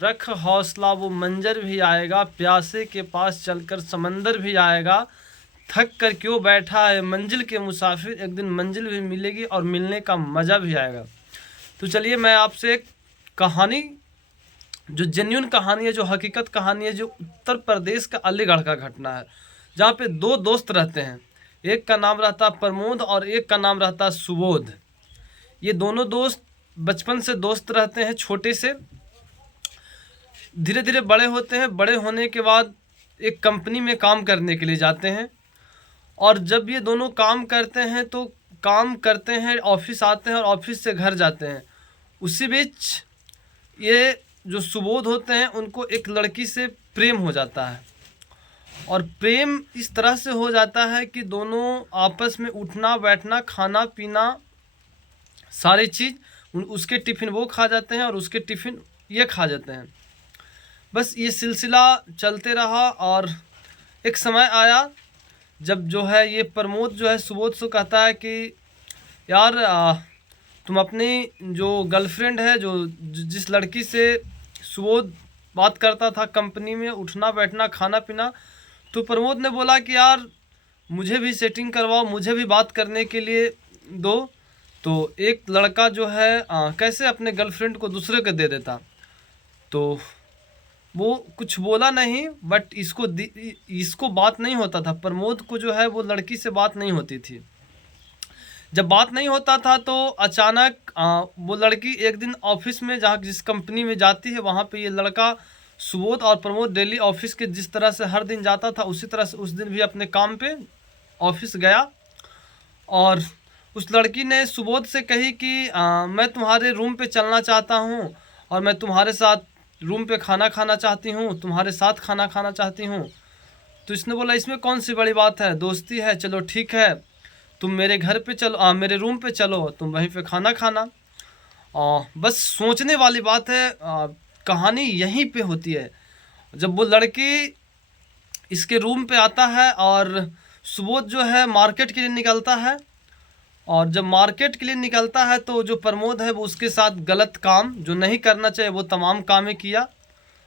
रख हौसला वो मंजर भी आएगा, प्यासे के पास चलकर समंदर भी आएगा। थक कर क्यों बैठा है मंजिल के मुसाफिर, एक दिन मंजिल भी मिलेगी और मिलने का मज़ा भी आएगा। तो चलिए मैं आपसे एक कहानी, जो जेन्युइन कहानी है, जो हकीकत कहानी है, जो उत्तर प्रदेश का अलीगढ़ का घटना है, जहाँ पे दो दोस्त रहते हैं। एक का नाम रहता है प्रमोद और एक का नाम रहता है सुबोध। ये दोनों दोस्त बचपन से दोस्त रहते हैं, छोटे से। धीरे धीरे बड़े होते हैं, बड़े होने के बाद एक कंपनी में काम करने के लिए जाते हैं। और जब ये दोनों काम करते हैं तो काम करते हैं, ऑफिस आते हैं और ऑफिस से घर जाते हैं। उसी बीच ये जो सुबोध होते हैं उनको एक लड़की से प्रेम हो जाता है। और प्रेम इस तरह से हो जाता है कि दोनों आपस में उठना बैठना खाना पीना सारी चीज़, उसके टिफ़िन वो खा जाते हैं और उसके टिफ़िन ये खा जाते हैं। बस ये सिलसिला चलते रहा और एक समय आया जब जो है ये प्रमोद जो है सुबोध से कहता है कि यार तुम अपनी जो गर्लफ्रेंड है, जो जिस लड़की से सुबोध बात करता था कंपनी में, उठना बैठना खाना पीना, तो प्रमोद ने बोला कि यार मुझे भी सेटिंग करवाओ, मुझे भी बात करने के लिए दो। तो एक लड़का जो है कैसे अपने गर्लफ्रेंड को दूसरे को दे देता। तो वो कुछ बोला नहीं, बट इसको बात नहीं होता था। प्रमोद को जो है वो लड़की से बात नहीं होती थी। जब बात नहीं होता था तो अचानक वो लड़की एक दिन ऑफिस में, जहाँ जिस कंपनी में जाती है, वहाँ पे ये लड़का सुबोध और प्रमोद डेली ऑफिस के जिस तरह से हर दिन जाता था, उसी तरह से उस दिन भी अपने काम पे ऑफिस गया। और उस लड़की ने सुबोध से कही कि मैं तुम्हारे रूम पे चलना चाहता हूँ और मैं तुम्हारे साथ रूम पे खाना खाना चाहती हूँ, तुम्हारे साथ खाना खाना चाहती हूँ। तो इसने बोला इसमें कौन सी बड़ी बात है, दोस्ती है, चलो ठीक है, तुम मेरे घर पे चलो, मेरे रूम पे चलो, तुम वहीं पे खाना खाना। बस सोचने वाली बात है, कहानी यहीं पे होती है। जब वो लड़की इसके रूम पे आता है और सुबोध जो है मार्केट के लिए निकलता है, और जब मार्केट के लिए निकलता है तो जो प्रमोद है वो उसके साथ गलत काम, जो नहीं करना चाहिए वो तमाम कामें किया।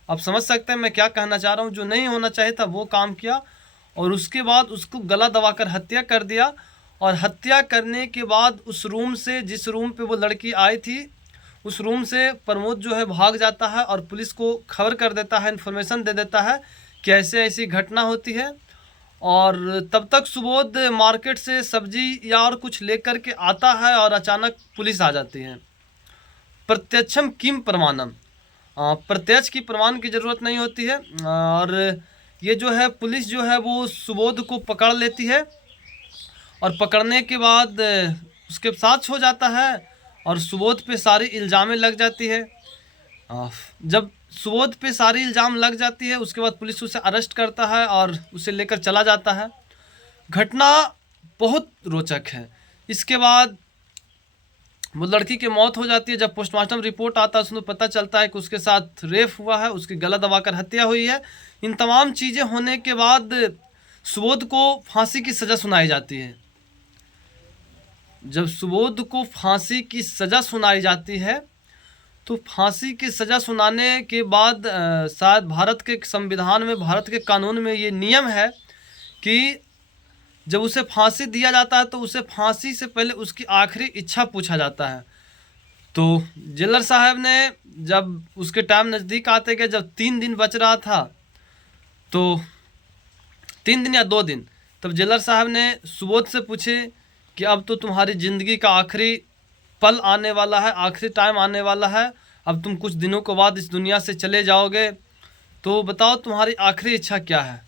आप समझ सकते हैं मैं क्या कहना चाह रहा हूँ। जो नहीं होना चाहिए था वो काम किया और उसके बाद उसको गला दबाकर हत्या कर दिया। और हत्या करने के बाद उस रूम से, जिस रूम पे वो लड़की आई थी, उस रूम से प्रमोद जो है भाग जाता है और पुलिस को खबर कर देता है, इन्फॉर्मेशन दे देता है कि ऐसे ऐसी घटना होती है। और तब तक सुबोध मार्केट से सब्जी या और कुछ लेकर के आता है और अचानक पुलिस आ जाती है। प्रत्यक्षम किम प्रमाणम, प्रत्यक्ष की प्रमाण की ज़रूरत नहीं होती है। और ये जो है पुलिस जो है वो सुबोध को पकड़ लेती है और पकड़ने के बाद उसके साथ हो जाता है और सुबोध पे सारी इल्ज़ामें लग जाती है। जब सुबोध पे सारी इल्ज़ाम लग जाती है उसके बाद पुलिस उसे अरेस्ट करता है और उसे लेकर चला जाता है। घटना बहुत रोचक है। इसके बाद वो लड़की की मौत हो जाती है। जब पोस्टमार्टम रिपोर्ट आता है उसमें पता चलता है कि उसके साथ रेप हुआ है, उसकी गला दबाकर हत्या हुई है। इन तमाम चीज़ें होने के बाद सुबोध को फांसी की सज़ा सुनाई जाती है। जब सुबोध को फांसी की सज़ा सुनाई जाती है तो फांसी की सज़ा सुनाने के बाद शायद भारत के संविधान में, भारत के कानून में ये नियम है कि जब उसे फांसी दिया जाता है तो उसे फांसी से पहले उसकी आखिरी इच्छा पूछा जाता है। तो जेलर साहब ने जब उसके टाइम नज़दीक आते गए, जब 3 दिन बच रहा था, तो 3 दिन या 2 दिन, तब जेलर साहब ने सुबोध से पूछे कि अब तो तुम्हारी ज़िंदगी का आखिरी पल आने वाला है, आखिरी टाइम आने वाला है, अब तुम कुछ दिनों के बाद इस दुनिया से चले जाओगे, तो बताओ तुम्हारी आखिरी इच्छा क्या है।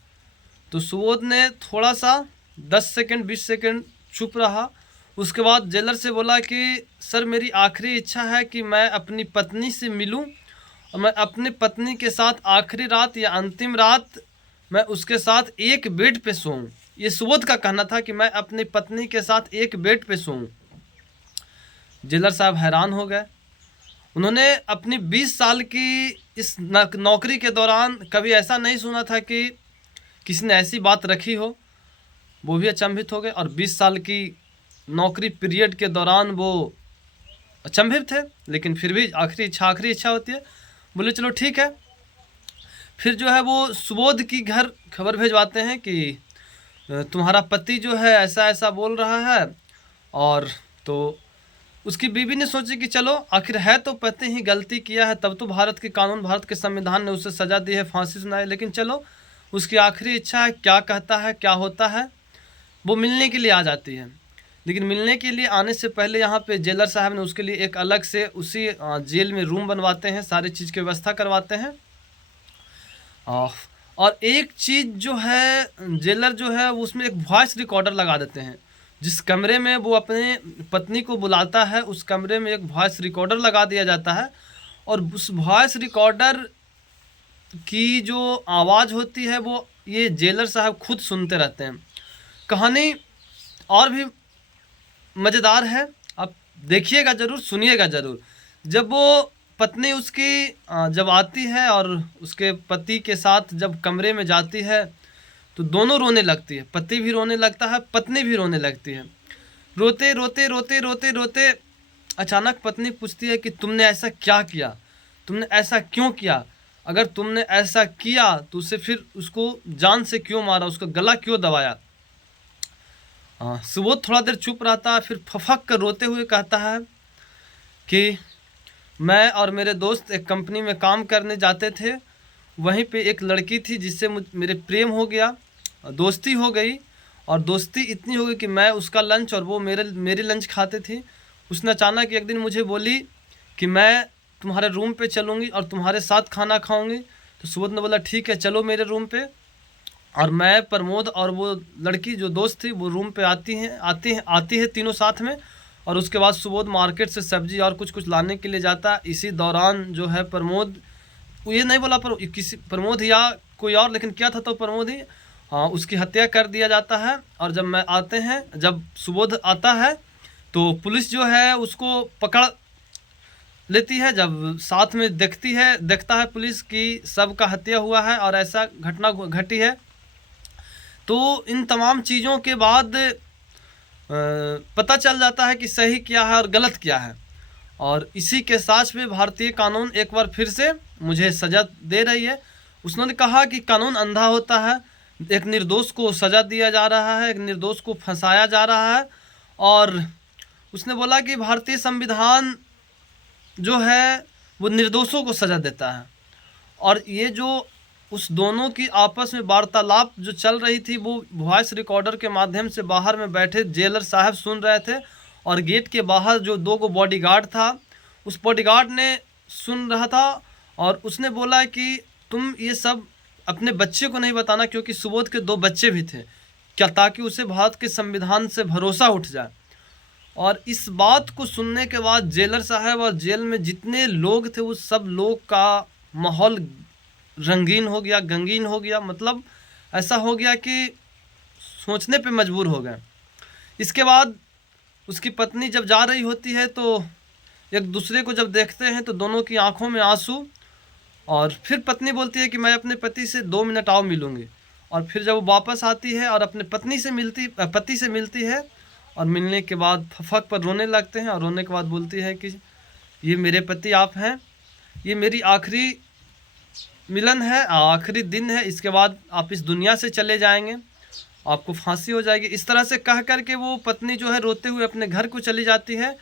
तो सुबोध ने थोड़ा सा 10 सेकंड 20 सेकंड चुप रहा। उसके बाद जेलर से बोला कि सर मेरी आखिरी इच्छा है कि मैं अपनी पत्नी से मिलूं और मैं अपनी पत्नी के साथ आखिरी रात या अंतिम रात मैं उसके साथ एक बेड पे सोऊं। ये सुबोध का कहना था कि मैं अपनी पत्नी के साथ एक बेड पे सोऊं। जेलर साहब हैरान हो गए। उन्होंने अपनी 20 साल की इस नौकरी के दौरान कभी ऐसा नहीं सुना था कि किसी ने ऐसी बात रखी हो। वो भी अचंभित हो गए और 20 साल की नौकरी पीरियड के दौरान वो अचंभित थे, लेकिन फिर भी आखिरी इच्छा होती है। बोले चलो ठीक है। फिर जो है वो सुबोध की घर खबर भेजवाते हैं कि तुम्हारा पति जो है ऐसा ऐसा बोल रहा है। और तो उसकी बीवी ने सोची कि चलो आखिर है तो पति ही गलती किया है, तब तो भारत के कानून, भारत के संविधान ने उसे सज़ा दी है, फांसी सुनाई, लेकिन चलो उसकी आखिरी इच्छा है, क्या कहता है क्या होता है। वो मिलने के लिए आ जाती है, लेकिन मिलने के लिए आने से पहले यहाँ पे जेलर साहब ने उसके लिए एक अलग से उसी जेल में रूम बनवाते हैं, सारी चीज़ की व्यवस्था करवाते हैं। और एक चीज़ जो है जेलर जो है वो उसमें एक वॉइस रिकॉर्डर लगा देते हैं। जिस कमरे में वो अपने पत्नी को बुलाता है उस कमरे में एक वॉइस रिकॉर्डर लगा दिया जाता है, और उस वॉइस रिकॉर्डर की जो आवाज़ होती है वो ये जेलर साहब खुद सुनते रहते हैं। कहानी और भी मज़ेदार है, आप देखिएगा ज़रूर, सुनिएगा ज़रूर। जब वो पत्नी उसकी जब आती है और उसके पति के साथ जब कमरे में जाती है तो दोनों रोने लगती है, पति भी रोने लगता है, पत्नी भी रोने लगती है। रोते रोते रोते रोते रोते अचानक पत्नी पूछती है कि तुमने ऐसा क्या किया, तुमने ऐसा क्यों किया, अगर तुमने ऐसा किया तो उसे फिर उसको जान से क्यों मारा, उसका गला क्यों दबाया। सुबोध थोड़ा देर चुप रहता है, फिर फफक कर रोते हुए कहता है कि मैं और मेरे दोस्त एक कंपनी में काम करने जाते थे, वहीं पे एक लड़की थी जिससे मेरे प्रेम हो गया, दोस्ती हो गई, और दोस्ती इतनी हो गई कि मैं उसका लंच और वो मेरी लंच खाते थे। उसने अचानक एक दिन मुझे बोली कि मैं तुम्हारे रूम पे चलूँगी और तुम्हारे साथ खाना खाऊंगी। तो सुबोध ने बोला ठीक है चलो मेरे रूम पे। और मैं, प्रमोद और वो लड़की जो दोस्त थी वो रूम पे आती है तीनों साथ में। और उसके बाद सुबोध मार्केट से सब्जी और कुछ लाने के लिए जाता है। इसी दौरान जो है प्रमोद, ये नहीं बोला पर किसी प्रमोद या कोई और, लेकिन क्या था तो प्रमोद ही, उसकी हत्या कर दिया जाता है। और जब सुबोध आता है तो पुलिस जो है उसको पकड़ लेती है। जब साथ में देखता है पुलिस की सबका हत्या हुआ है और ऐसा घटना घटी है। तो इन तमाम चीज़ों के बाद पता चल जाता है कि सही क्या है और गलत क्या है। और इसी के साथ में भारतीय कानून एक बार फिर से मुझे सज़ा दे रही है। उसने कहा कि कानून अंधा होता है, एक निर्दोष को सज़ा दिया जा रहा है, एक निर्दोष को फंसाया जा रहा है। और उसने बोला कि भारतीय संविधान जो है वो निर्दोषों को सज़ा देता है। और ये जो उस दोनों की आपस में वार्तालाप जो चल रही थी वो वॉइस रिकॉर्डर के माध्यम से बाहर में बैठे जेलर साहब सुन रहे थे। और गेट के बाहर जो 2 बॉडीगार्ड था, उस बॉडीगार्ड ने सुन रहा था। और उसने बोला कि तुम ये सब अपने बच्चे को नहीं बताना, क्योंकि सुबोध के 2 बच्चे भी थे, क्या ताकि उसे भारत के संविधान से भरोसा उठ जाए। और इस बात को सुनने के बाद जेलर साहब और जेल में जितने लोग थे वो सब लोग का माहौल रंगीन हो गया, गंगीन हो गया, मतलब ऐसा हो गया कि सोचने पे मजबूर हो गए। इसके बाद उसकी पत्नी जब जा रही होती है तो एक दूसरे को जब देखते हैं तो दोनों की आंखों में आंसू। और फिर पत्नी बोलती है कि मैं अपने पति से 2 मिनट आओ मिलूँगी। और फिर जब वो वापस आती है और अपने पति से मिलती है, और मिलने के बाद फक पर रोने लगते हैं। और रोने के बाद बोलती है कि ये मेरे पति आप हैं, ये मेरी आखिरी मिलन है, आखिरी दिन है, इसके बाद आप इस दुनिया से चले जाएंगे, आपको फांसी हो जाएगी। इस तरह से कह कर के वो पत्नी जो है रोते हुए अपने घर को चली जाती है।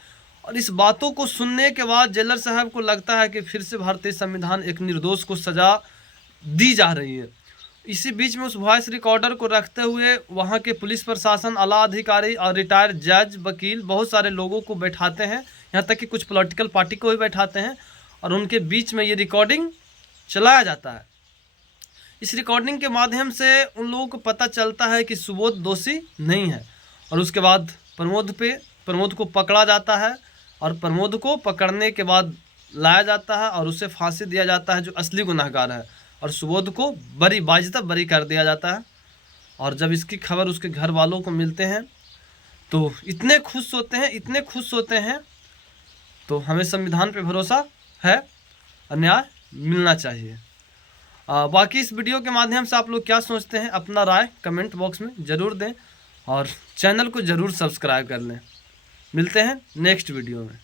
और इस बातों को सुनने के बाद जेलर साहब को लगता है कि फिर से भारतीय संविधान एक निर्दोष को सज़ा दी जा रही है। इसी बीच में उस वॉइस रिकॉर्डर को रखते हुए वहाँ के पुलिस प्रशासन, आला अधिकारी और रिटायर्ड जज, वकील, बहुत सारे लोगों को बैठाते हैं, यहाँ तक कि कुछ पॉलिटिकल पार्टी को भी बैठाते हैं। और उनके बीच में ये रिकॉर्डिंग चलाया जाता है। इस रिकॉर्डिंग के माध्यम से उन लोगों को पता चलता है कि सुबोध दोषी नहीं है। और उसके बाद प्रमोद को पकड़ा जाता है। और प्रमोद को पकड़ने के बाद लाया जाता है और उसे फांसी दिया जाता है जो असली गुनहगार है। और सुबोध को बरी कर दिया जाता है। और जब इसकी खबर उसके घर वालों को मिलते हैं तो इतने खुश होते हैं। तो हमें संविधान पे भरोसा है, न्याय मिलना चाहिए। बाकी इस वीडियो के माध्यम से आप लोग क्या सोचते हैं, अपना राय कमेंट बॉक्स में ज़रूर दें और चैनल को ज़रूर सब्सक्राइब कर लें। मिलते हैं नेक्स्ट वीडियो में।